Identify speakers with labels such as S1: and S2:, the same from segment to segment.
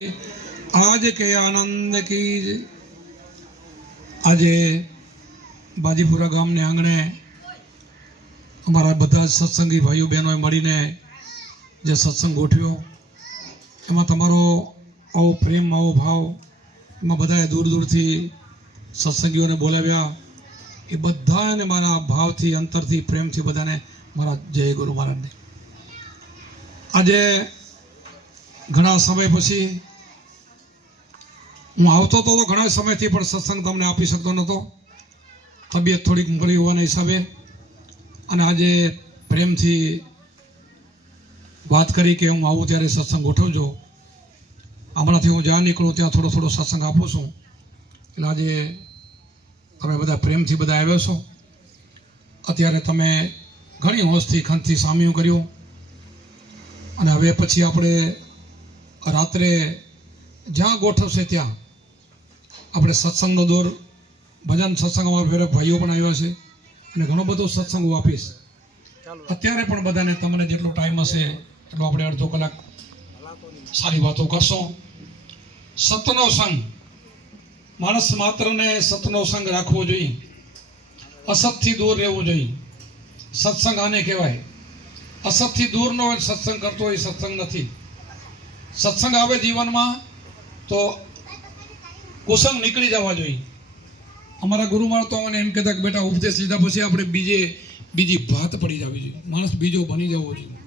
S1: આજ કે આનંદ કી આજે બાજીપુરા ગામને આંગણે અમારા બધા જ સત્સંગી ભાઈઓ બહેનોએ મળીને જે સત્સંગ ગોઠવ્યો, એમાં તમારો આવો પ્રેમ, આવો ભાવ, એમાં બધાએ દૂર દૂરથી સત્સંગીઓને બોલાવ્યા. એ બધાને મારા ભાવથી, અંતરથી, પ્રેમથી બધાને મારા જય ગુરુ મહારાજને. આજે ઘણા સમય પછી હું આવતો તો ઘણા સમયથી પણ સત્સંગ તમને આપી શકતો નહોતો. તબિયત થોડીક મોડી હોવાના હિસાબે. અને આજે પ્રેમથી વાત કરી કે હું આવું ત્યારે સત્સંગ ગોઠવજો. હમણાંથી હું જ્યાં નીકળું ત્યાં થોડો થોડો સત્સંગ આપું છું. એટલે આજે તમે બધા પ્રેમથી બધા આવ્યો છો. અત્યારે તમે ઘણી હોશથી ખંતથી સામ્યું કર્યું. અને હવે પછી આપણે રાત્રે જ્યાં ગોઠવશે ત્યાં આપણે સત્સંગનો દોર ભજન સત્સંગમાં ફેરે ભાઈઓ પણ આવ્યા છે અને ઘણો બધો સત્સંગ હું આપીશ અત્યારે પણ બધાને તમને જેટલો ટાઈમ હશે એટલો આપણે અડધો કલાક સારી વાતો કરશો. સતનો સંગ. માણસ માત્રને સતનો સંગ રાખવો જોઈએ. અસતથી દૂર રહેવું જોઈએ. સત્સંગ આને કહેવાય. અસતથી દૂરનો હોય સત્સંગ કરતો હોય એ સત્સંગ નથી. સત્સંગ આવે જીવનમાં તો કુસંગ નીકળી જવા જોઈએ. અમારા ગુરુ મહારાજ તો અમને એમ કહેતા કે બેટા ઉપદેશ લીધા પછી આપણે બીજે, બીજી ભાત પડી જવી જોઈએ. માણસ બીજો બની જવો જોઈએ.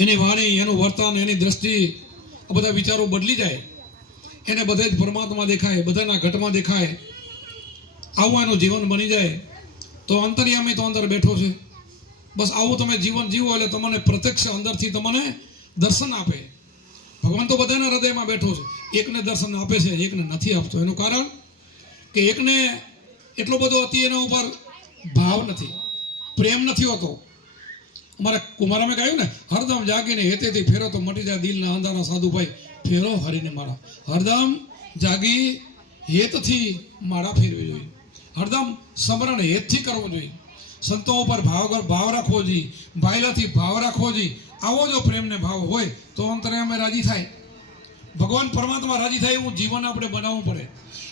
S1: એની વાણી, એનું વર્તન, એની દ્રષ્ટિ, આ બધા વિચારો બદલી જાય. એને બધે જ પરમાત્મા દેખાય, બધાના ઘટમાં દેખાય. આવું એનું જીવન બની જાય. તો અંતર્યામી તો અંદર બેઠો છે. બસ આવું તમે જીવન જીવો એટલે તમને પ્રત્યક્ષ અંદરથી તમને દર્શન આપે. ભગવાન તો બધાના હૃદયમાં બેઠો છે. એકને દર્શન આપે છે, એકને નથી આપતો. એનું કારણ કે એકને એટલો બધો અતિ એના ઉપર ભાવ નથી. પ્રેમ નથી હોતો. અમારે કુમારામે કહ્યું ને હરદમ જાગીને હેતેથી ફેરો તો મટી જાય દિલના અંધારા સાધુભાઈ. ફેરો હરીને મારા. હરદમ જાગી હેતથી માળા ફેરવી જોઈએ. હરદમ સ્મરણ હેતથી કરવું જોઈએ. સંતો ઉપર ભાવ ભાવ રાખવો જોઈએ. ભાઈલાથી ભાવ રાખવો જોઈએ. આવો જો પ્રેમને ભાવ હોય, તો અંતરે અમે રાજી થાય. ભગવાન પરમાત્મા રાજી થાય એવું જીવન આપણે બનાવવું પડે.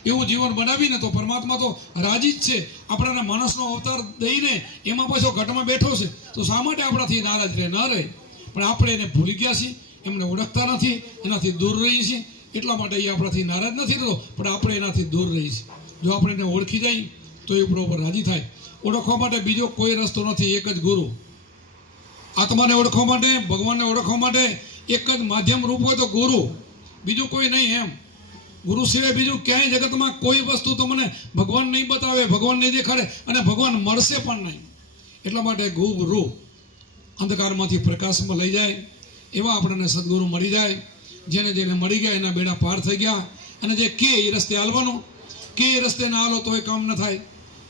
S1: એવું જીવન બનાવીને તો પરમાત્મા તો રાજી જ છે. આપણાને માણસનો અવતાર દઈને એમાં પાછો ઘટમાં બેઠો છે. તો શા માટે આપણાથી નારાજ રહે? ન રહે. પણ આપણે એને ભૂલી ગયા છીએ. એમને ઓળખતા નથી. એનાથી દૂર રહી છીએ. એટલા માટે એ આપણાથી નારાજ નથી થતો. પણ આપણે એનાથી દૂર રહી છીએ. જો આપણે એને ઓળખી જઈએ તો એ બરોબર રાજી થાય. ઓળખવા માટે બીજો કોઈ રસ્તો નથી. એક જ ગુરુ. આત્માને ઓળખવા માટે, ભગવાનને ઓળખવા માટે એક જ માધ્યમ રૂપ હોય તો ગુરુ. બીજું કોઈ નહીં એમ. ગુરુ સિવાય બીજું ક્યાંય જગતમાં કોઈ વસ્તુ તમને ભગવાન નહીં બતાવે, ભગવાન નહીં દેખાડે અને ભગવાન મળશે પણ નહીં. એટલા માટે ગુરુ અંધકારમાંથી પ્રકાશમાં લઈ જાય, એવા આપણને સદગુરુ મળી જાય, જેને જેને મળી ગયા એના બેડા પાર થઈ ગયા. અને જે કે એ રસ્તે હાલવાનું, કે એ રસ્તે ના હાલો તો એ કામ ન થાય.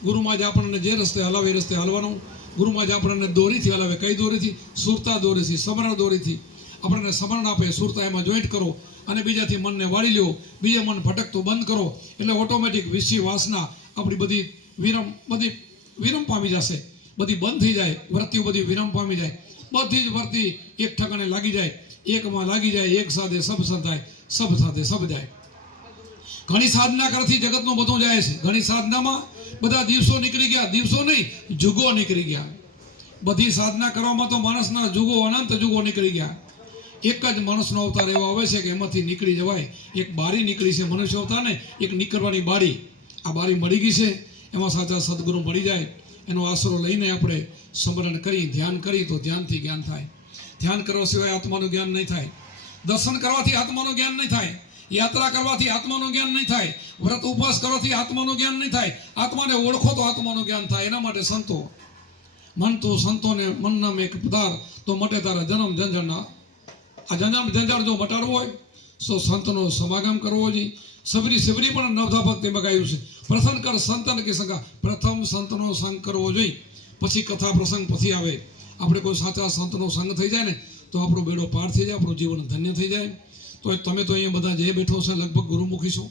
S1: ગુરુમાં જ આપણને જે રસ્તે હલાવે એ રસ્તે હાલવાનું. ગુરુમાં જ આપણને દોરીથી હલાવે. કઈ દોરીથી? સુરતા દોરીથી, સમરણ દોરીથી. આપણને સમરણ આપે, સુરતા એમાં જોઈન્ટ કરો. અને બીજાથી મનને વાળી લ્યો. બીજે મન ભટકતું બંધ કરો. એટલે ઓટોમેટિક વિષય વાસના આપણી બધી વિરમ બધી વિરમ પામી જશે. બધી બંધ થઈ જાય. વૃત્તિઓ બધી વિરમ પામી જાય. બધી જ વૃત્તિ એક ઠકાણે લાગી જાય. એકમાં લાગી જાય. એક સાથે સબ સંતાય સબ સાથે સબ જાય. ઘણી સાધના કરતી જગતનું બધું જાય છે. ઘણી સાધનામાં બધા દિવસો નીકળી ગયા. દિવસો નહીં, જુગો નીકળી ગયા. બધી સાધના કરવામાં તો માણસના જુગો અનંત જુગો નીકળી ગયા. એક જ માણસનો અવતાર એવો આવે છે કે એમાંથી નીકળી જવાય. એક બારી નીકળી છે મનુષ્ય અવતારને, એક નીકળવાની બારી. આ બારી મળી ગઈ છે, એમાં સાચા સદગુરુ મળી જાય. એનો આશરો લઈને આપણે સ્મરણ કરી, ધ્યાન કરી તો ધ્યાનથી જ્ઞાન થાય. ધ્યાન કરવા સિવાય આત્માનું જ્ઞાન નહીં થાય. દર્શન કરવાથી આત્માનું જ્ઞાન નહીં થાય. યાત્રા કરવાથી આત્માનું જ્ઞાન નહીં થાય. વ્રત ઉપવાસ કરવાથી આત્માનું જ્ઞાન નહીં થાય. આત્માને ઓળખો તો આત્માનું જ્ઞાન થાય. એના માટે સંતો. મન તો સંતોને મનના એક પધાર તો મટે તારા જન્મ ઝંઝણના આ જન્મ ધંધાર જો મટાડવો હોય, તો સંતનો સમાગમ કરવો જોઈએ. સબરી સબરી પણ નવધા ભક્તિ મગાવ્યું છે. પ્રસન્ન કર સંતન કે સંગા પ્રથમ સંતનો સંગ કરવો જોઈએ. પછી કથા પ્રસંગ પછી આવે. આપણે કોઈ સાચા સંતનો સંગ થઈ જાય ને, તો આપણો બેડો પાર થઈ જાય, આપણું જીવન ધન્ય થઈ જાય. તો તમે તો અહીંયા બધા જે બેઠો છે, લગભગ ગુરુમુખી છો.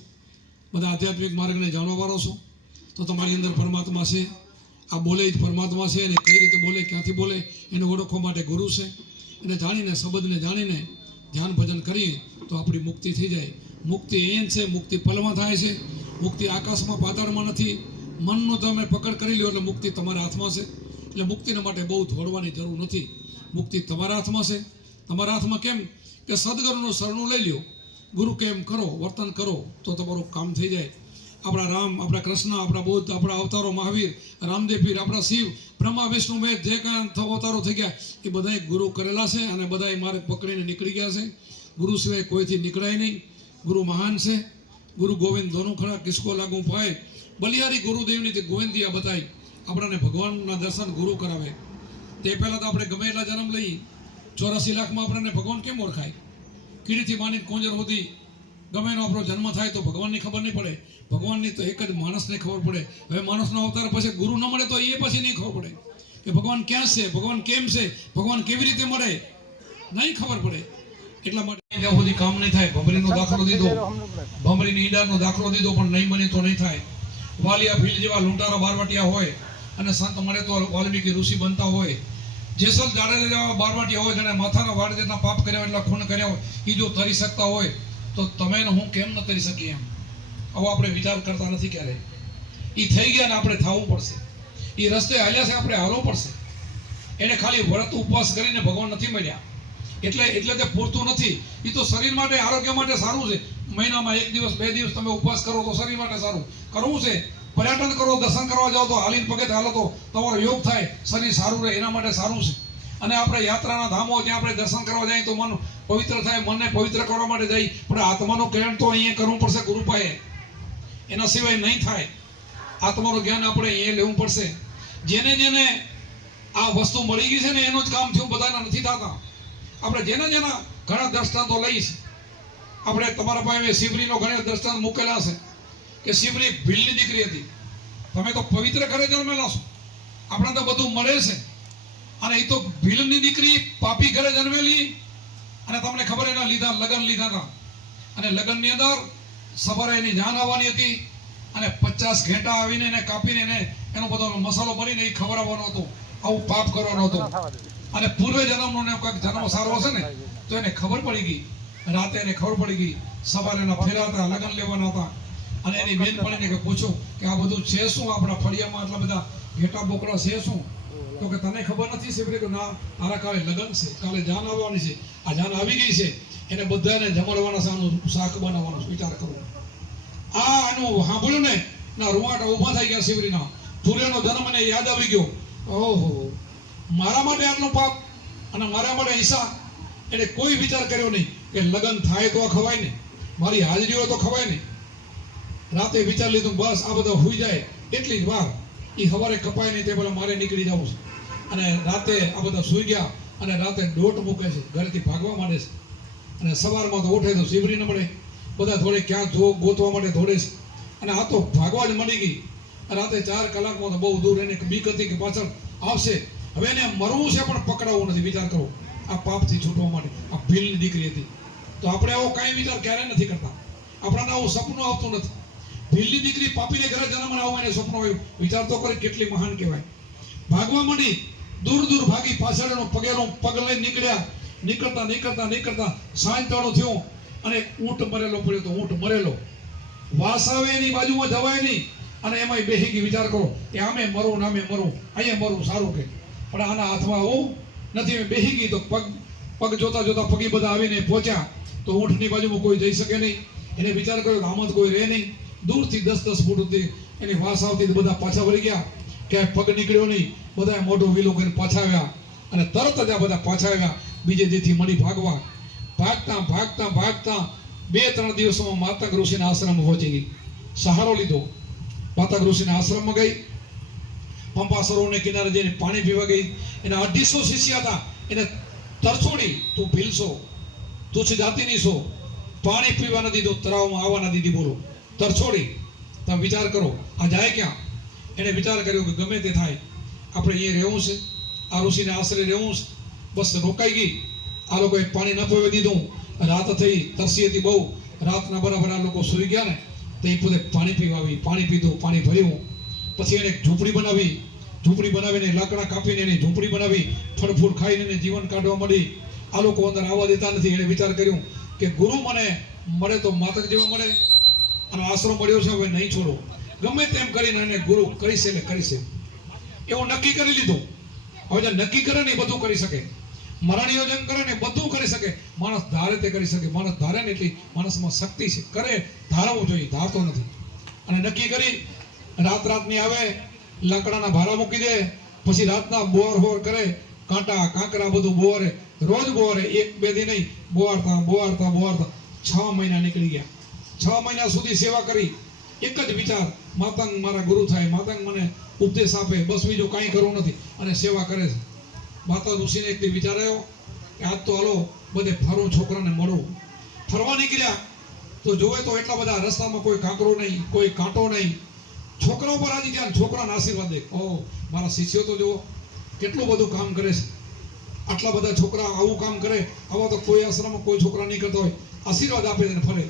S1: બધા આધ્યાત્મિક માર્ગને જાણવાવાળો છો. તો તમારી અંદર પરમાત્મા છે. આ બોલે જ પરમાત્મા છે અને કઈ રીતે બોલે, ક્યાંથી બોલે, એને ઓળખવા માટે ગુરુ છે. એને જાણીને, શબ્દને જાણીને ધ્યાન ભજન કરીએ તો આપણી મુક્તિ થઈ જાય. મુક્તિ એન છે, મુક્તિ પલમાં થાય છે. મુક્તિ આકાશમાં, પાતાળમાં નથી. મનનો તમે પકડ કરી લ્યો, એટલે મુક્તિ તમારા હાથમાં છે. એટલે મુક્તિના માટે બહુ દોડવાની જરૂર નથી. મુક્તિ તમારા હાથમાં છે. તમારા હાથમાં કેમ કે સદગુરુનું શરણું લઈ લ્યો. ગુરુ કેમ કરો, વર્તન કરો, તો તમારું કામ થઈ જાય. આપણા રામ, આપણા કૃષ્ણ, આપણા બુદ્ધ, આપણા અવતારો, મહાવીર, રામદેવ, પીર, આપણા શિવ, બ્રહ્મા, વિષ્ણુ મેં જે કાંઈ અવતારો થઈ ગયા, એ બધાએ ગુરુ કરેલા છે અને બધાએ મારે પકડીને નીકળી ગયા છે. ગુરુ સિવાય કોઈથી નીકળાય નહીં. ગુરુ મહાન છે. ગુરુ ગોવિંદ દોનું ખરા કિસકો લાગુ પાય. બલિયારી ગુરુદેવની તે ગોવિંદિયા બતાવી, આપણને ભગવાનના દર્શન ગુરુ કરાવે. તે પહેલાં તો આપણે ગમે એટલા જન્મ લઈએ. ચોરાસી લાખમાં આપણને ભગવાન કેમ ઓળખાય? કીડીથી માની કોંજર સુધી ગમે એનો આપણો જન્મ થાય તો ભગવાનની ખબર નહીં પડે. ભગવાનની તો એક જ માણસને ખબર પડે. હવે માણસનો અવતાર પછી ગુરુ ન મળે તો એ પછી નહીં ખબર પડે. કે ભગવાન ક્યાં છે? ભગવાન કેમ છે? ભગવાન કેવી રીતે મળે? નહીં ખબર પડે. એટલા માટે જ્યાં સુધી કામ નહીં થાય. ભમરીનો દાખલો દીધો. ભમરીની ઈંડાનો દાખલો દીધો પણ નહીં બને તો નહીં થાય. વાલિયા ભીલ જેવા લૂંટારા બારવાટિયા હોય અને સંત મળે તો વાલ્મીકી ઋષિ બનતા હોય. જેસલ જાડેજા જેવા બારવાટિયા હોય જેને માથાના વાળ જેટલા પાપ કર્યા હોય એટલા ખૂન કર્યા હોય એ જો તરી શકતા હોય તો તમે હું કેમ ન કરી શકીએ એમ? આવો આપણે વિચાર કરતા નથી ક્યારે એ થઈ ગયા ને આપણે થવું પડશે. એ રસ્તે હાલ્યા છે આપણે હાલવું પડશે. એને ખાલી વ્રત ઉપવાસ કરીને ભગવાન નથી મળ્યા. એટલે એટલે તે પૂરતું નથી. એ તો શરીર માટે, આરોગ્ય માટે સારું છે. મહિનામાં એક દિવસ, બે દિવસ તમે ઉપવાસ કરો તો શરીર માટે સારું. કરવું છે. પર્યટન કરો, દર્શન કરવા જાઓ તો હાલીને પગે હાલો તો તમારો યોગ થાય. શરીર સારું રહે, એના માટે સારું છે. અને આપણે યાત્રાના ધામો, જ્યાં આપણે દર્શન કરવા જઈએ તો મન પવિત્ર થાય, મનને પવિત્ર કરવા માટે જઈ. પણ આત્માનું કહેણ તો અહીંયા કરવું પડશે ગુરુપાએ. એના સિવાય નહીં થાય. આત્માનું જ્ઞાન આપણે અહીંયા લેવું પડશે. જેને જેને આ વસ્તુ મળી ગઈ છે ને, એનું જ કામ થયું, બધાના નથી થતા. આપણે જેના જેના ઘણા દ્રષ્ટાંતો લઈશ. આપણે તમારા પાસે શિવરીનો ઘણા દ્રષ્ટાંત મૂકેલા છે કે શિવરી ભીલની દીકરી હતી. તમે તો પવિત્ર ઘરે જન્મેલા છો. આપણે તો બધું મળે છે. અને એ તો ભીલની દીકરી પાપી ઘરે જન્મેલી અને તમને ખબર એના લીધા, લગ્ન લીધા હતા. અને લગ્નની અંદર સવારે એની જાન આવવાની હતી અને પચાસ ઘેટા આવીને એને કાપીને એને એનો બધો મસાલો ભરીને એ ખવડાવવાનો હતો. આવું પાપ કરવાનો હતો. અને પૂર્વ જન્મનો ને કંઈક જન્મ સારો હશે ને, તો એને ખબર પડી ગઈ. રાતે એને ખબર પડી ગઈ. સવારે એના ફેરા હતા, લગ્ન લેવાના હતા. અને એની બેન પડીને કે પૂછો કે આ બધું છે શું? આપણા ફળિયામાં આટલા બધા ઘેટા બોકડા છે શું? તો કે તને ખબર નથી શિવરી તો ના, તારા કાલે લગ્ન છે કાલે જાન આવવાની છે. આ જાન આવી ગઈ છે, એને બધાને જમાડવાના છે શાક બનાવવાનો વિચાર કરો. આ એનું સાંભળ્યું ને, ના, રૂવાટા ઊભા થઈ ગયા શિવરીના સૂર્યનો ધર્મ એને યાદ આવી ગયો. ઓહો. મારા માટે આટલું પાપ અને મારા માટે હિસા એને કોઈ વિચાર કર્યો નહીં કે લગ્ન થાય તો ખવાય ને, મારી હાજરી હોય તો ખવાય ને. રાતે વિચાર લીધું, બસ આ બધા હોઈ જાય, એટલી જ વાર એ સવારે કપાય નહીં તે પેલા મારે નીકળી જવું છે. અને રાતે આ બધા સૂઈ ગયા અને રાતે દોટ મૂકે છે, ઘરેથી ભાગવા માંડે છે. અને સવારમાં તો ઉઠે તો સીવરી ન મળે બધા થોડે ક્યાં જો ગોતવા માટે થોડે છે. અને આ તો ભાગવા જ મળી ગઈ. રાતે ચાર કલાકમાં તો બહુ દૂર એને બીક હતી કે પાછળ આવશે. હવે એને મરવું છે પણ પકડાવવું નથી, વિચાર કરો. આ પાપથી છૂટવા માટે, આ ભીલની દીકરી હતી. તો આપણે આવો કાંઈ વિચાર ક્યારેય નથી કરતા. આપણાને આવું સપનું આવતું નથી. ભીલની દીકરી પાપીને ઘરે જન્મ આવું એને સપનું આવ્યું. વિચાર તો કરે કેટલી મહાન કહેવાય. ભાગવા માંડી. દૂર દૂર ભાગી પાછળનો પગેરો પગ લઈને નીકળ્યા. નીકળતા નીકળતા નીકળતા સાંજ તાળો થયો અને ઊંટ મરેલો પડ્યો તો ઊંટ મરેલો. વાસ આવે એની બાજુમાં, જવાય નહીં. અને એમાંય બેસી ગઈ, વિચાર કરો કે આમે મરું ને આમે મરું. અહીંયા મરું, સારું કે. પણ આના હાથમાં આવું નથી મેં બેસી ગઈ તો પગ પગ જોતા જોતા પગી બધા આવીને પહોંચ્યા. તો ઊંટની બાજુમાં કોઈ જઈ શકે નહીં. એને વિચાર કર્યો કે આમાં કોઈ રહે નહીં. દૂરથી દસ દસ ફૂટ સુધી એની વાસ આવતી બધા પાછા વળી ગયા. ક્યાંય પગ નીકળ્યો નહીં બધા મોઢું વીલો કરીને પાછા અને તરત જ આ બધા પાછા બીજે દીથી મળી ભાગવા. ભાગતા ભાગતા ભાગતા બે, ત્રણ દિવસોમાં માતા ઋષિના આશ્રમ પહોંચી ગઈ. સહારો લીધો. માતા ઋષિના આશ્રમમાં ગઈ. પંપા સરોવરને કિનારે જઈને પાણી પીવા ગઈ. એના અઢીસો શિષ્ય હતા. એને તરછોડી તું ભીલશો. તું છે જાતિની છો. પાણી પીવા ન દીધો તળાવમાં આવવા ન દીધી, બોલો. તરછોડી તમે વિચાર કરો, આ જાય ક્યાં? એને વિચાર કર્યો કે ગમે તે થાય, આપણે અહીંયા રહેવું છે, આ ઋષિને આશરે રહેવું છે. બસ રોકાઈ ગઈ. આ લોકોએ પાણી ન પીવા દીધું. રાત થઈ, તરસી હતી બહુ. રાતના બરાબર આ લોકો સૂઈ ગયા ને, તો એ પોતે પાણી પીવા આવી પાણી પીધું, પાણી ભર્યું. પછી એને ઝૂંપડી બનાવી. ઝૂંપડી બનાવીને લાકડા કાપીને એની ઝૂંપડી બનાવી ફળફૂલ ખાઈને એને જીવન કાઢવા મળી આ લોકો અંદર આવવા દેતા નથી. એણે વિચાર કર્યો કે ગુરુ મને મળે તો માતક જેવો મળે. અને આશ્રમ મળ્યો છે, હવે નહીં છોડો. ગમે તેમ કરીને એને ગુરુ કરીશે ને કરીશે. એવું નક્કી કરી લીધું. હવે જે નક્કી કરે ને એ બધું કરી શકે. મરણ યોજન કરે ને બધું કરી શકે. માણસ ધારે તે કરી શકે. માણસ ધારે ને એટલી માણસમાં શક્તિ છે. કરે, ધારવું જોઈએ. ધારતો નથી. અને નક્કી કરી, રાત રાતની આવે, લાકડાના ભારા મૂકી દે, પછી રાતના બોર હોર કરે, કાંટા, કાંકરા બધું બોરે, રોજ બોરે, એક બે દી નહીં બોવારતા બોવારતા બોવારતા છ મહિના નીકળી ગયા. છ મહિના સુધી સેવા કરી. એક જ વિચાર માતંગ મારા ગુરુ થાય, માતંગ મને ઉપદેશ આપે, બસ બીજું કાંઈ કરવું નથી. અને સેવા કરે છે. માતા ઋષિને એક વિચાર આવ્યો કે આજ તો હાલો બધે ફરું છોકરાને મળું. ફરવા નીકળ્યા. તો જોવે તો એટલા બધા રસ્તામાં કોઈ કાંકરો નહીં, કોઈ કાંટો નહીં. છોકરા ઉપર રાજી થયા છોકરાના આશીર્વાદ. દે ઓ, મારા શિષ્યો તો જુઓ, કેટલું બધું કામ કરે છે. આટલા બધા છોકરા આવું કામ કરે, આવા તો કોઈ આશ્રમમાં કોઈ છોકરા નહીં કરતા હોય. આશીર્વાદ આપે છે ફરે.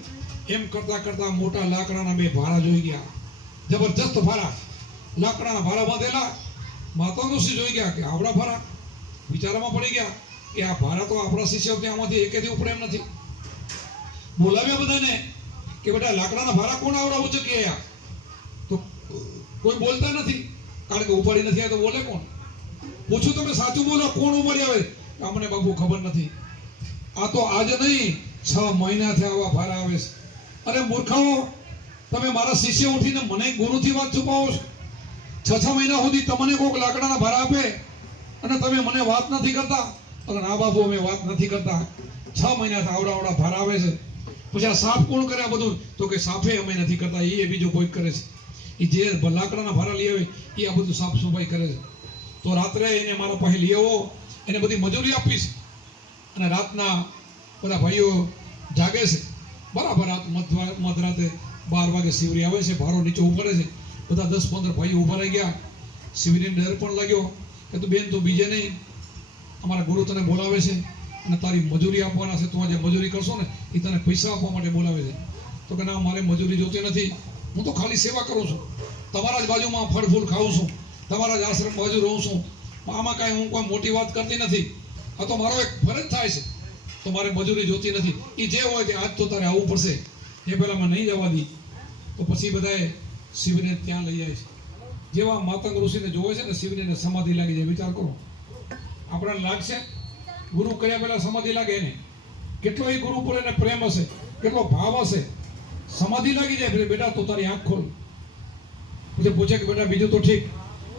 S1: એમ કરતા કરતા મોટા લાકડાના બે ભારા જોઈ ગયા. જબરજસ્ત ભારા લાકડાના ભારા બાંધેલા. માતા ઋષિ જોઈ ગયા કે આવડા ભારા. વિચારામાં પડી ગયા કે આ ભારા તો આપણા શિષ્યો ત્યાંમાંથી એકેથી ઉપડે એમ નથી. બોલાવ્યા બધાને કે બેટા લાકડાના ભારા કોણ આવડાવું છે કે? તો કોઈ બોલતા નથી. કારણ કે ઉપાડી નથી આવ્યા તો બોલે કોણ? પૂછું તમે સાચું બોલો, કોણ ઉપાડી આવે? અમને બાપુ ખબર નથી. આ તો આજે નહીં, છ મહિનાથી આવા ભારા આવે છે. અરે મૂર્ખાઓ તમે મારા શિષ્ય ઉઠીને મને ગુરુથી વાત છુપાવો છો. છ છ મહિના સુધી તમને કોઈક લાકડાના ભાર આપે અને તમે મને વાત નથી કરતા. તો ના બાપુ અમે વાત નથી કરતા. છ મહિનાથી આવડા આવડા ભાર આવે છે. પછી આ સાફ કોણ કરે આ બધું? તો કે સાફે અમે નથી કરતા. એ બીજો કોઈક કરે છે. એ જે લાકડાના ભારા લઈ આવે એ આ બધું સાફ સફાઈ કરે છે. તો રાત્રે એને મારા પાસે લઈ આવો, એને બધી મજૂરી આપીશ. અને રાતના બધા ભાઈઓ જાગે છે. બરાબર રાત મધરાતે બાર વાગે શિવરી આવે છે, ભારો નીચે ઉપાડે છે. બધા દસ પંદર ભાઈઓ ઊભા રહી ગયા. શિવરીને ડર પણ લાગ્યો કે તું બેન તું બીજે નહીં. અમારા ગુરુ તને બોલાવે છે અને તારી મજૂરી આપવાના છે. તું આજે મજૂરી કરશો ને, એ તને પૈસા આપવા માટે બોલાવે છે. તો કે ના, મારે મજૂરી જોતી નથી. હું તો ખાલી સેવા કરું છું. તમારા જ બાજુમાં ફળ ફૂલ ખાઉં છું. તમારા જ આશ્રમ બાજુ રહું છું. આમાં કાંઈ હું કોઈ મોટી વાત કરતી નથી. આ તો મારો એક ફરજ થાય છે. તો મારે મજૂરી જોતી નથી. એ જે હોય તે આજ તો તારે આવવું પડશે. એ પહેલાં નહીં જવા દી તો પછી બધાએ શિવને ત્યાં લઈ જાય છે. જેવા માતંગ ઋષિને જોવે છે ને, શિવને સમાધિ લાગી જાય. વિચાર કરો. આપણને લાગશે? ગુરુ કયા પહેલાં સમાધિ લાગે એને? કેટલો એ ગુરુ પર એને પ્રેમ હશે? કેટલો ભાવ હશે? સમાધિ લાગી જાય એટલે બેટા તો તારી આંખ ખોલ. પછી પૂછે કે બેટા બીજું તો ઠીક,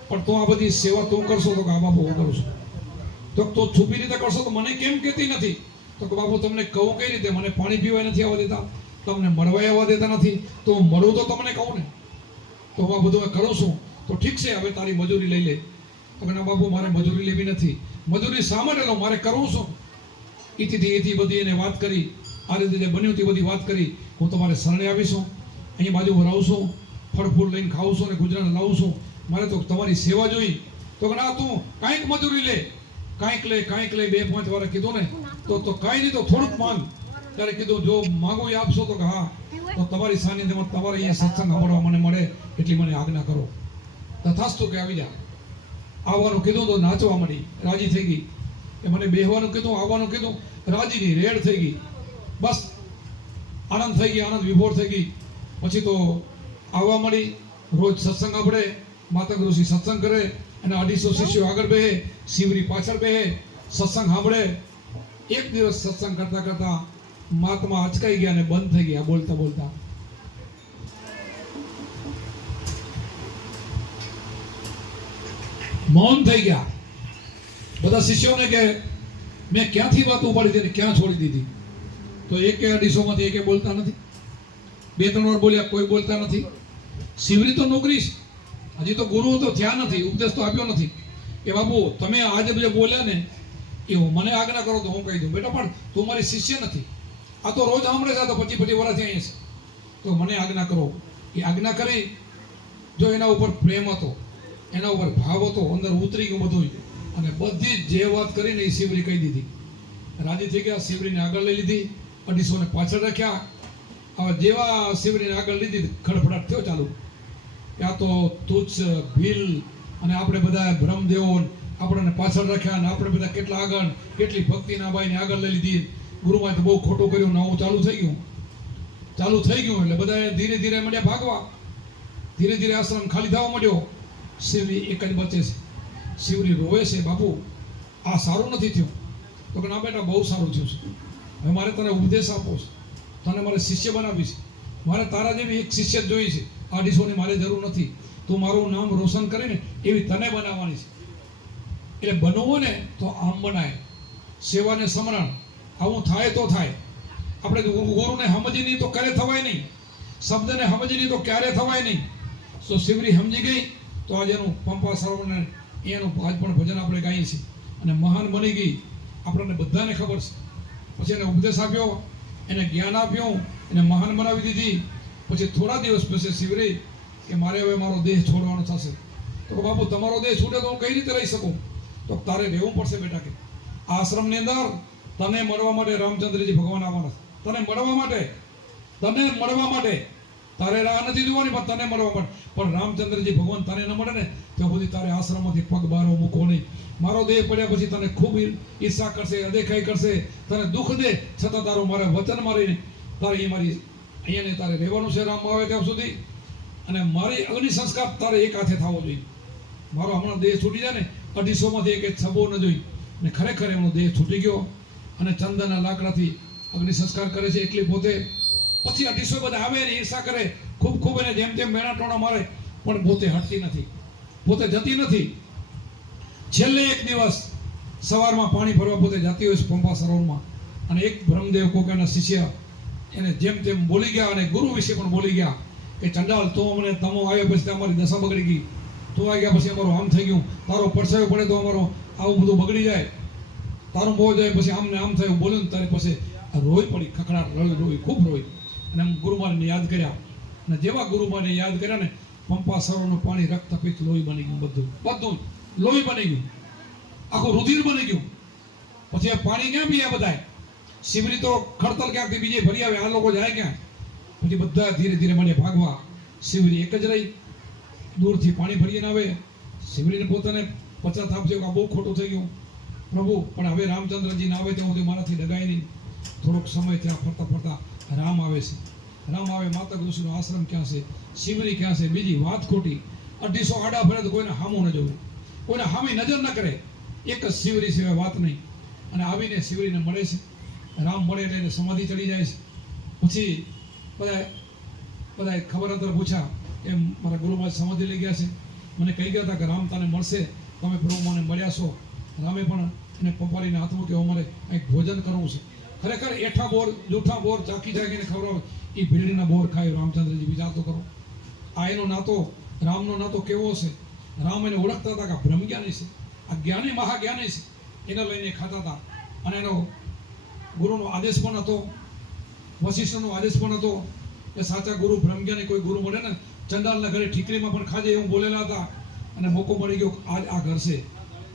S1: પણ તું આ બધી સેવા તું કરશો તો આ બાપુ હું કરું છું. તો તો છુપી રીતે કરશો તો મને કેમ કહેતી નથી? તો કે બાપુ તમને કહું કઈ રીતે? મને પાણી પીવા નથી આવવા દેતા. તમને મળવા આવવા દેતા નથી, તો હું મળું તો તમને કહું ને. તો હું આ બધું કરું છું. તો ઠીક છે, હવે તારી મજૂરી લઈ લે. તો ના બાપુ, મારે મજૂરી લેવી નથી. મજૂરી સામાન્ય લો મારે કરવું શું એથી એથી બધી એને વાત કરી. આ રીતે જે બન્યું તે બધી વાત કરી. હું તમારે શરણે આવીશું અહીં બાજુ રહું છું. ફળ ફૂલ લઈને ખાઉં છું અને ગુજરાત લાવું છું. મારે તો તમારી સેવા જોઈ. તો કે ના, તું કાંઈક મજૂરી લે. કાંઈક લે કાંઈક લે, બે પાંચ વાર કીધું ને, તો તો કાંઈ નહીં, તો થોડુંક માંગ ત્યારે કીધું જો માગો એ આપશો તો કે હા તો તમારી સાનિધ્યમાં તમારે અહીંયા સત્સંગ સાંભળવા મને મળે એટલી મને આજ્ઞા કરો. તથાસ્તુ કે આવી જા. આવવાનું કીધું તો નાચવા મળી રાજી થઈ ગઈ. એ મને બેહવાનું કીધું આવવાનું કીધું. રાજી નહીં રેડ થઈ ગઈ. બસ. આનંદ થઈ ગઈ આનંદ વિભોર થઈ ગઈ. પછી તો આવવા મળી રોજ સત્સંગ આપણે માતા ઋષિ સત્સંગ કરે. અને અઢીસો શિષ્યો આગળ બેહે. શિવરી પાછળ બેહે. સત્સંગ સાંભળે. એક દિવસ સત્સંગ કરતા કરતા મહાત્મા અચકાઈ ગયા અને બંધ થઈ ગયા બોલતા બોલતા. મૌન થઈ ગયા. બધા શિષ્યોને કે, મેં ક્યાંથી વાત ઉપાડી હતી ક્યાં છોડી દીધી? તો એકે અઢીસોમાંથી એકે બોલતા નથી. બે, ત્રણ વાર બોલ્યા, કોઈ બોલતા નથી. શિવરી તો નોકરી હજી તો ગુરુ તો થયા નથી, ઉપદેશ તો આપ્યો નથી. એ બાબુ તમે આજે જે બોલ્યા ને એ હું મને આજ્ઞા કરો તો હું કહી દઉં. બેટા, પણ તું મારી શિષ્ય નથી. આ તો રોજ સાંભળે છે તો પચીસ પચીસ વર્ષથી અહીંયા છે. તો મને આજ્ઞા કરો એ આજ્ઞા કરી જો એના ઉપર પ્રેમ હતો, એના ઉપર ભાવ હતો, અંદર ઉતરી ગયું બધું, અને બધી જ વાત કરીને એ શિવરી કહી દીધી. રાજી થઈ ગયા, શિવરીને આગળ લઈ લીધી અઢીસોને પાછળ રાખ્યા. હવે જેવા શિવરીને આગળ લીધી, ખડફડાટ થયો ચાલુ. ત્યાં તો તુચ્છ ભીલ, અને આપણે બધા બ્રહ્મદેવો, આપણને પાછળ રાખ્યા, અને આપણે બધા કેટલા આગળ, કેટલી ભક્તિના બાઈને આગળ લઈ લીધી. ગુરુમાં બહુ ખોટું કર્યું, નવું ચાલુ થઈ ગયું. ચાલુ થઈ ગયું એટલે બધાએ ધીરે ધીરે મળ્યા ભાગવા. ધીરે ધીરે આશ્રમ ખાલી થવા માંડ્યો. શિવરી એક જ બચે છે. શિવરી રોવે છે, બાપુ, આ સારું નથી થયું. તો કે, ના બેટા, બહુ સારું થયું છે. હવે મારે તને ઉપદેશ આપવો છે. તને મારે શિષ્ય બનાવી છે. મારે તારા જેવી એક શિષ્ય જ જોઈએ છે. આ ડીશોની મારે જરૂર નથી. તું મારું નામ રોશન કરીને એવી તને બનાવવાની છે. એટલે બનવું ને તો આમ બનાય. સેવાને સમરણ. આવું થાય તો થાય. આપણે ગુરુ- ગુરુને સમજી નહીં તો ક્યારે થવાય નહીં. શબ્દને સમજી નહીં તો ક્યારે થવાય નહીં. તો શિવરી સમજી ગઈ, તો આજે એનું પંપા સર્વને એનું આજ પણ ભજન આપણે ગાઈએ છીએ. અને મહાન બની ગઈ. આપણને બધાને ખબર છે. પછી એને ઉપદેશ આપ્યો, એને જ્ઞાન આપ્યું, એને મહાન બનાવી દીધી. પછી થોડા દિવસ પછી શિવરી કે મારે હવે મારો દેહ છોડવાનો થશે. તો બાપુ, તમારો દેહ છૂટે તો હું કઈ રીતે રહી શકું? તો તારે રહેવું પડશે બેટા કે. આશ્રમની અંદર તને મળવા માટે રામચંદ્રજી ભગવાન આવવાના તને મળવા માટે, તને મળવા માટે. તારે રાહ નથી જોવાની, પણ તને મળવા માટે. પણ રામચંદ્રજી ભગવાન તને ન મળે ને, ત્યાં સુધી તારે આશ્રમમાંથી પગ બારો મૂકો નહીં. મારો દેહ પડ્યા પછી તને ખૂબ ઈર્ષા કરશે અદેખાઈ કરશે. તને દુઃખ દે, છતાં તારું મારે વચન મારીને તારે એ મારી અહીંયા ને તારે રહેવાનું છે રામ આવે ત્યાં સુધી. અને મારી અગ્નિ સંસ્કાર તારે એક હાથે થવો જોઈએ. મારો હમણાં દેહ છૂટી જાય ને, અઢીસોમાંથી એક છબો ન જોઈ. ને ખરેખર એમનો દેહ છૂટી ગયો. અને ચંદનના લાકડાથી અગ્નિ સંસ્કાર કરે છે. એકલી પોતે પછી અઢીસો બધા આવે ને ઈર્ષા કરે. ખૂબ ખૂબ એને જેમ તેમ મેણા ટોણા મારે. પણ પોતે હટતી નથી. પોતે જતી નથી. છેલ્લે એક દિવસ સવારમાં પાણી ભરવા પોતે જતી હોય છે પંપા સરોવરમાં. અને એક બ્રહ્મદેવ કોકાના શિષ્ય એને જેમ તેમ બોલી ગયા અને ગુરુ વિશે પણ બોલી ગયા કે, ચંડાલ, તો અમને તમો આવ્યો પછી અમારી દશા બગડી ગઈ. તો આવી ગયા પછી અમારું આમ થઈ ગયું. તારો પરસાયો પડે તો અમારો આવું બધું બગડી જાય. તારું બહુ જાય પછી આમને આમ થયું, બોલ્યો ને તારે પછી રોઈ પડી, ખખડાટ રોઈ રોઈ, ખૂબ રોઈ. અને આમ ગુરુમાનને યાદ કર્યા. અને જેવા ગુરુમાને યાદ કર્યા ને, પંપા સરોનું પાણી રક્તપિત્ત લોહી બની ગયું બધું. બધું લોહી બની ગયું. આખું રુધિર બની ગયું. પછી આ પાણી ક્યાં પીયા બધાય શિવરી તો ખડતલ ક્યાંકથી બીજે ભરી આવે, આ લોકો જાય ક્યાં? પછી બધા ધીરે ધીરે મને ભાગવા. શિવરી એક જ રહી. દૂરથી પાણી ભરીને આવે. શિવરીને પોતાને પચાસ થયો આ બહુ ખોટું થઈ ગયું. પ્રભુ, પણ હવે રામચંદ્રજી ના આવે ત્યાં સુધી મારાથી ડગાય નહીં થોડોક સમય ત્યાં ફરતા ફરતા રામ આવે છે. રામ આવે, માતા ઋષિનો આશ્રમ ક્યાં છે? શિવરી ક્યાં છે? બીજી વાત ખોટી. અઢીસો આડા ફરે તો કોઈને હામું ન જોવું. કોઈને હામી નજર ન કરે. એક જ શિવરી સિવાય વાત નહીં. અને આવીને શિવરીને મળે છે. રામ મળે એટલે સમાધિ ચડી જાય છે. પછી બધા બધા ખબર અંતર પૂછ્યા, એમ મારા ગુરુમાં સમાધિ લઈ ગયા છે? મને કહી ગયા હતા કે રામ તને મળશે. તમે પ્રભુ મને મળ્યા છો. રામે પણ એને પંપારીને હાથમાં કહેવા અમારે કંઈક ભોજન કરવું છે. ખરેખર એઠા બોર, જૂઠા બોર, ચાકી ચાકીને ખવડાવે એ ભીડીના બોર ખાય રામચંદ્રજી. વિચાર તો કરો. આ એનો નાતો, રામનો નાતો કેવો છે? રામ એને ઓળખતા હતા કે આ બ્રહ્મ જ્ઞાની છે. આ જ્ઞાની મહાજ્ઞાની છે. એને લઈને ખાતા હતા. અને એનો ગુરુનો આદેશ પણ હતો. વશિષ્ઠનો આદેશ પણ હતો કે સાચા ગુરુ બ્રહ્મજ્ઞાની કોઈ ગુરુ મળે ને, ચંડાલના ઘરે ઠીકરીમાં પણ ખાજે એવું બોલેલા હતા. અને મોકો મળી ગયો આજ આ ઘર છે.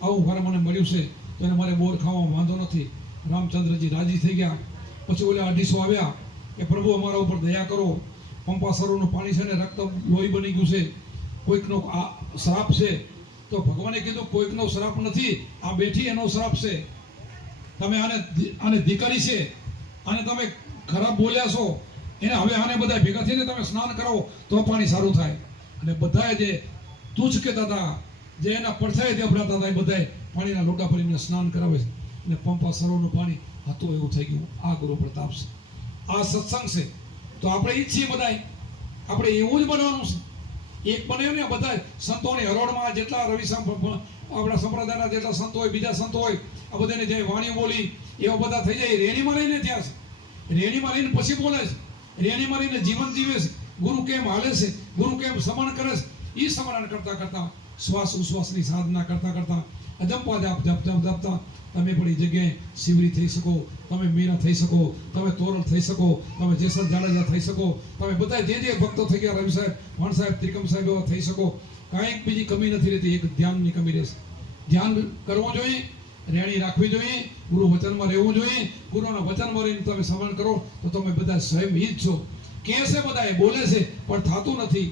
S1: આવું ઘર મને મળ્યું છે. એને મારે બોર ખાવામાં વાંધો નથી. રામચંદ્રજી રાજી થઈ ગયા. પછી ઓલા અઢીસો આવ્યા. કે પ્રભુ, અમારા ઉપર દયા કરો. પંપાસરોનું પાણી છે ને, રક્ત લોહી બની ગયું છે. કોઈકનો આ શ્રાપ છે. તો ભગવાને કીધું, કોઈકનો શ્રાપ નથી. આ બેઠી એનો શ્રાપ છે. તમે આને આને દીકરી છે. અને તમે ખરાબ બોલ્યા છો. એને હવે આને બધા ભેગા થઈને તમે સ્નાન કરાવો, તો પાણી સારું થાય. અને બધાએ જે તુચ્છ કહેતા હતા જે એના પડછાએ જે અભડાતા હતા એ બધાએ પાણીના લોટા ભરીને સ્નાન કરાવે છે અને પંપા સરોવરનું પાણી હતું એવું થઈ ગયું. આ ગુરુ પ્રતાપ છે. આ સત્સંગ છે. તો આપણે ઈચ્છીએ બધાય. આપણે એવું જ બનવાનું છે. એક બને ને બધા સંતોની હરોળમાં જેટલા રવિ આપણા સંપ્રદાયના જેટલા સંતો હોય, બીજા સંતો હોય, આ બધાને જે વાણીઓ બોલી, એવા બધા થઈ જાય. રેણીમાં રહીને ત્યાં છે. રેણીમાં રહીને પછી બોલે છે. રેણીમાં રહીને જીવન જીવે છે. ગુરુ કેમ હાલે છે? ગુરુ કેમ સમરણ કરે છે? એ સમરણ કરતા કરતા શ્વાસ ઉશ્વાસની સાધના કરતા કરતા અજંપા જાપ જપ જપ જપતા તમે પણ એ જગ્યાએ શિવરી થઈ શકો, તમે મીરા થઈ શકો, તમે તોરણ થઈ શકો, તમે જેસર જાડેજા થઈ શકો. તમે બધા જે જે ભક્તો થઈ ગયા, રવિ સાહેબ ભણ સાહેબ, ત્રિકમ સાહેબ એવા થઈ શકો. કાંઈક બીજી કમી નથી રહેતી, એક ધ્યાનની કમી રહેશે. ધ્યાન કરવું જોઈએ, રેણી રાખવી જોઈએ, ગુરુ વચનમાં રહેવું જોઈએ. ગુરુના વચનમાં રહીને તમે શ્રવણ કરો, તો તમે બધા સ્વયં હિત છો કે છે. બધા એ બોલે છે, પણ થતું નથી.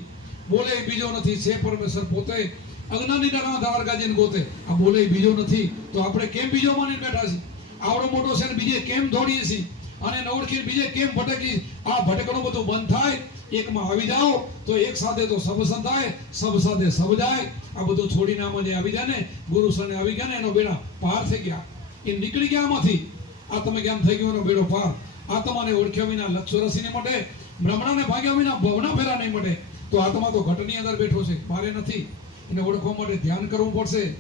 S1: બોલે બીજો નથી, છે પરમેશ્વર પોતે અજ્ઞાનીના રાહ ધાર ગોતે. આ બોલે બીજો નથી. તો આપણે કેમ બીજો માની બેઠા છીએ? આવડો મોટો છે બીજે કેમ દોડીએ છીએ? અને નવડખી બીજે કેમ ભટકી આ ભટકણું બધું બંધ થાય, એકમાં આવી જાઓ, તો એક સાથે તો સબ સંધાય સબ સાથે સબ જાય. આ બધું છોડીને આમાં આવી જાય ને. ગુરુ સને આવી ગયા ને, એનો બેડા પાર થઈ ગયા. એ નીકળી ગયા આમાંથી. આ તમે કેમ થઈ ગયો એનો બેડો પાર. આત્માને ઓળખ્યા વિના લક્ષ્ય રસીને મટે. બ્રહ્મણાને ભાગ્યા વિના ભવના ફેરા નહીં મટે. તો આત્મા તો ઘટની અંદર બેઠો છે. મારે નથી. એને ઓળખવા માટે ધ્યાન કરવું પડશે.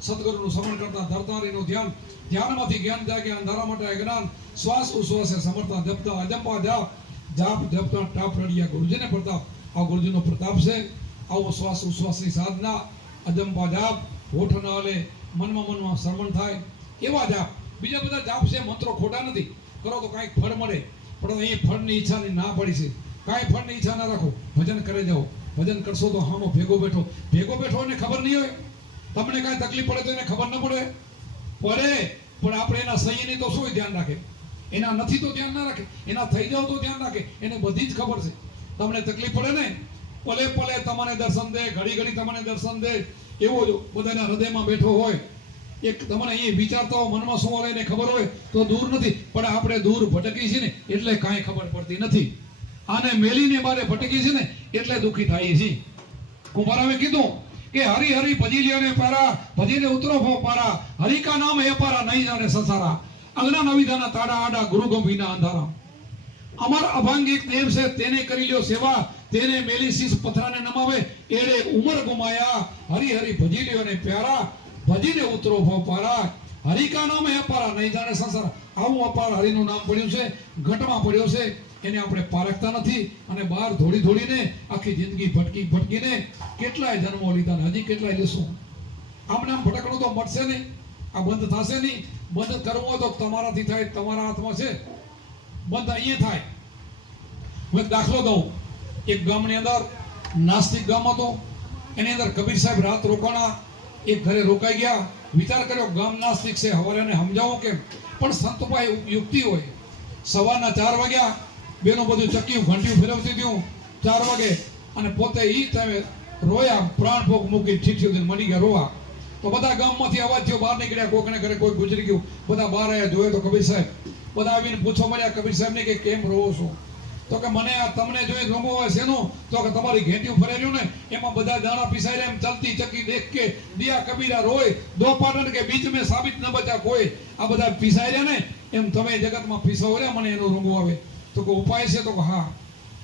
S1: સદગુરુનું સમરણ કરતા ધરતારીનું ધ્યાન. ધ્યાનમાંથી જ્ઞાન જાગે, અંધારા માટે અજ્ઞાન. શ્વાસ ઉશ્વાસે સમરતા જપતા અજંપા જાપ જાપ, જપતા, ટાપ રડિયા ગુરુજીને પ્રતાપ આ ગુરુજીનો પ્રતાપ છે. આવો શ્વાસ ઉશ્વાસની સાધના. અજંપા જાપ. હોઠ ન હલે. મનમાં મનમાં શ્રવણ થાય. એવા જાપ. બીજા બધા જાપ છે, મંત્રો ખોટા નથી. કરો તો કાંઈક ફળ મળે. પણ અહીં ફળની ઈચ્છાની ના પડી છે. કાંઈ ફળની ઈચ્છા ના રાખો. ભજન કરે જાઓ. ભજન કરશો તો હામો ભેગો બેઠો. ભેગો બેઠો એને ખબર નહીં હોય? તમને કાંઈ તકલીફ પડે તો એને ખબર ન પડે? પડે, પણ આપણે એના સહીની તો શું ધ્યાન રાખે? એના નથી તો ધ્યાન ના રાખે. એના થઈ જાવ તો ધ્યાન રાખે. એને બધી જ ખબર છે. તમને તકલીફ પડે ને? પલે પલે તમને દર્શન દે, ઘડી ઘડી તમને દર્શન દે. એવો જો બધાના હૃદયમાં બેઠો હોય. એક તમને અહીં વિચારતા હોય મનમાં શું હોય એને ખબર હોય તો દૂર નથી. પણ આપણે દૂર ભટકી છીએ ને એટલે કાંઈ ખબર પડતી નથી. આને મેલીને મારે ભટકી છે ને, એટલે દુઃખી થાય છે. કુંભારામે કીધું કે હરી હરી ભજી લ્યો પારા, ભજીને ઉતરો ભો પારા હરિ નામ હે પારા નહીં જાણે સસારા. અજ્ઞાન અવિધાના તાડા આડા ગુરુ ગંભીના અંધારા. અમાર અભાંગ દેવ છે, તેને કરી લ્યો સેવા, તેને મેલી શીશ પથરાને નમાવે એડે ઉમર ગુમાયા હરી હરી ભજી લ્યો ને પ્યારા, ભજીને ઉતરો ભો પારા હરિ કા નામ હે પારા નહીં જાણે સસારા. આવું અપાર હરિનું નામ પડ્યું છે, ઘટમાં પડ્યો છે એને આપણે પારખતા નથી અને બહાર ધોળી ધોળીને આખી જિંદગી ભટકી ભટકીને કેટલાય જન્મો લીધા ને હજી કેટલાય લેશું? આમ ભટકણું તો મટશે નહીં. આ બંધ થશે નહીં. બંધ કરવું હોય તો તમારાથી થાય, તમારા હાથમાં છે. બંધ અહીંયા થાય. હું એક દાખલો દઉં. એક ગામની અંદર નાસ્તિક ગામ હતો. એની અંદર કબીર સાહેબ રાત રોકાણા એક ઘરે રોકાઈ ગયા. વિચાર કર્યો, ગામ નાસ્તિક છે, હવારે એને સમજાવો કેમ? પણ સંતભાઈ યુક્તિ હોય. સવારના ચાર વાગ્યા બેનો બધું ચક્યું ઘંટિયું ફેરવતી દઉં ચાર વાગે. અને પોતે ઈ તમે રોયા, પ્રાણ ભોગ મૂકી ઠીક સુધી મની ગયા રોવા. તો બધા ગામમાંથી અવાજ થયો, બહાર નીકળ્યા, કોકને ઘરે કોઈ ગુજરી ગયું. બધા બહાર આવ્યા જોયે તો કબીર સાહેબ. બધા આવીને પૂછવા મળ્યા કબીર સાહેબને કે કેમ રોવો છો? તો કે મને આ તમને જોઈ રોગો હોય શેનું? તો કે તમારી ઘેંટીયું ફરેલું ને, એમાં બધા દાણા પીસાઈ રહ્યા, એમ ચલતી ચકી દેખ કે દિયા કબીરા રોય, દો પાટણ કે બીજ મેં સાબિત ન બચા કોઈ. આ બધા પીસાઈ રહ્યા ને, એમ તમે જગતમાં પીસાવો રહ્યા, મને એનો રોગો આવે. તો કે ઉપાય છે તો કે હા.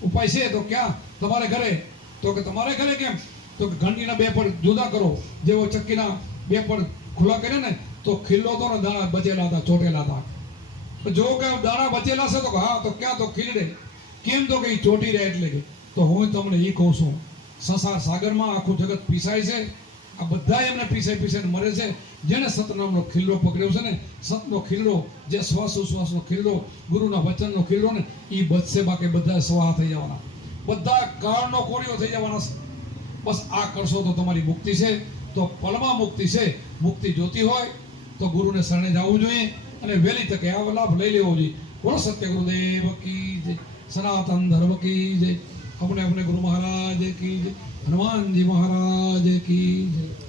S1: ઉપાય છે તો ક્યાં તમારે ઘરે. તો કે તમારે ઘરે કેમ? તો કે ઘંટીના બે પર જુદા કરો. જેવો ચક્કીના બે પર ખુલ્લા કરે ને, તો ખીલ્લો તો ને દાણા બચેલા હતા, ચોટેલા હતા. જો કે દાણા બચેલા છે તો હા, તો ક્યાં તો ખીલડે કેમ તો કે ચોટી રહે એટલે કે. તો હું તમને એ કહું છું. સંસાર સાગરમાં આખું જગત પીસાય છે. આ બધા એમને પીસાઈ પીસાઈને મરે છે. જેને સતનામનો ખીલ્લો પકડ્યો છે ને, સતનો ખીલ્લો, જે શ્વાસોશ્વાસનો ખીલ્લો, ગુરુના વચનનો ખીલ્લો ને એ બચશે બાકી બધા સ્વાહ થઈ જવાના. બધા કાળનો કોળિયો થઈ જવાના બસ આ કરશો તો તમારી મુક્તિ છે. તો પલમાં મુક્તિ છે. મુક્તિ જોતી હોય તો ગુરુને શરણે જવું જોઈએ અને વહેલી તકે આ લાભ લઈ લેવો જોઈએ. બોલો સત્ય ગુરુદેવ કી જય, સનાતન ધર્મ કી જય, અપને અપને ગુરુ મહારાજ કી જય, હનુમાનજી મહારાજ કી જય.